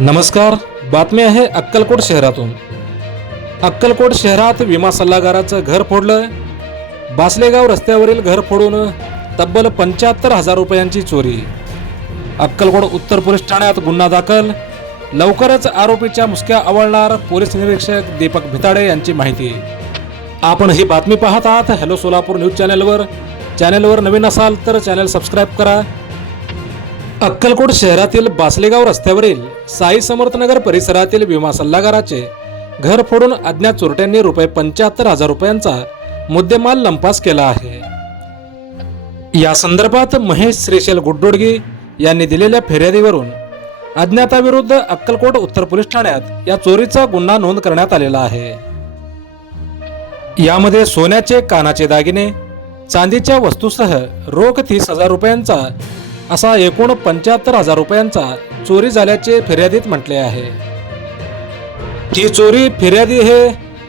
नमस्कार बातमी आहे अक्कलकोट शहरातून. अक्कलकोट शहरात विमा सल्लागाराचं घर फोडलं बासलेगाव रस्त्यावरील घर फोडून तब्बल पंच्याहत्तर हजार रुपयांची चोरी. अक्कलकोट उत्तर पोलीस ठाण्यात गुन्हा दाखल. लवकरच आरोपीच्या मुसक्या आवळणार पोलीस निरीक्षक दीपक भिताडे यांची माहिती. आपण ही बातमी पाहत आहात. हॅलो सोलापूर न्यूज चॅनलवर. चॅनलवर नवीन असाल तर चॅनल सबस्क्राईब करा. अक्कलकोट शहरातील बासलेगाव रस्त्यावरील साई समर्थनगर परिसरातील विमा सल्लागाराचे घर फोडून अज्ञात चोरट्यांनी रुपये पंच्याहत्तर हजार रुपयांचा मुद्देमाल लंपास केला आहे. या संदर्भात महेश श्रीशैल गुड्डोडगी यांनी दिलेल्या फिर्यादीवरून अज्ञाताविरुद्ध अक्कलकोट उत्तर पोलीस ठाण्यात या चोरीचा गुन्हा नोंद करण्यात आलेला आहे. यामध्ये सोन्याचे कानाचे दागिने चांदीच्या वस्तूसह रोख तीस हजार रुपयांचा असा एकूण पंच्याहत्तर हजार रुपयांचा चोरी झाल्याचे फिर्यादीत म्हटले आहे. ही चोरी फिर्यादी हे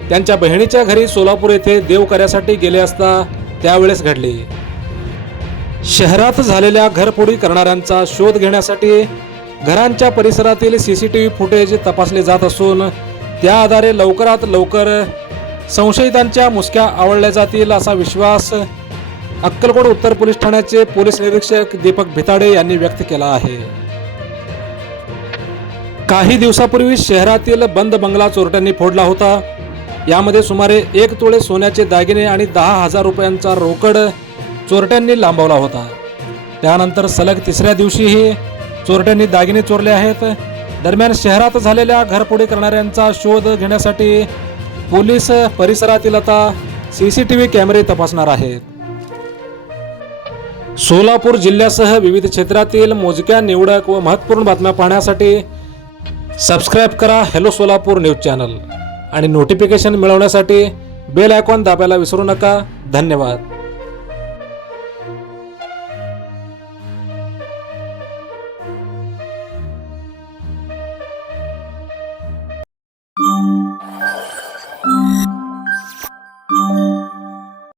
त्यांच्या बहिणीच्या घरी सोलापूर येथे देवकार्यासाठी गेले असता त्यावेळेस घडली. शहरात झालेल्या घरफोडी करणाऱ्यांचा शोध घेण्यासाठी घरांच्या परिसरातील C C T V footage तपासले जात असून त्या आधारे लवकरात लवकर संशयितांच्या मुसक्या आवळल्या जातील असा विश्वास अक्कलकोट उत्तर पोलीस ठाण्याचे पोलीस निरीक्षक दीपक भिताडे यांनी व्यक्त केला आहे. काही दिवसापूर्वी शहरातील बंद बंगला चोरट्यांनी फोडला होता. यामध्ये सुमारे एक तोळे सोन्याचे दागिने आणि दहा हजार रुपयांचा रोकड चोरट्यांनी लांबवला होता. त्यानंतर सलग तिसऱ्या दिवशीही चोरट्यांनी दागिने चोरले आहेत. दरम्यान शहरात झालेल्या घरफोडी करणाऱ्यांचा शोध घेण्यासाठी पोलीस परिसरातील आता सी सी टी व्ही कॅमेरे तपासणार आहेत. सोलापूर जिल्ह्यासह विविध क्षेत्रातील मोजक्या निवडक व महत्त्वपूर्ण बातम्या पाहण्यासाठी सबस्क्राईब करा हॅलो सोलापूर न्यूज चॅनल आणि नोटिफिकेशन मिळवण्यासाठी बेल आयकॉन दाबायला विसरू नका. धन्यवाद.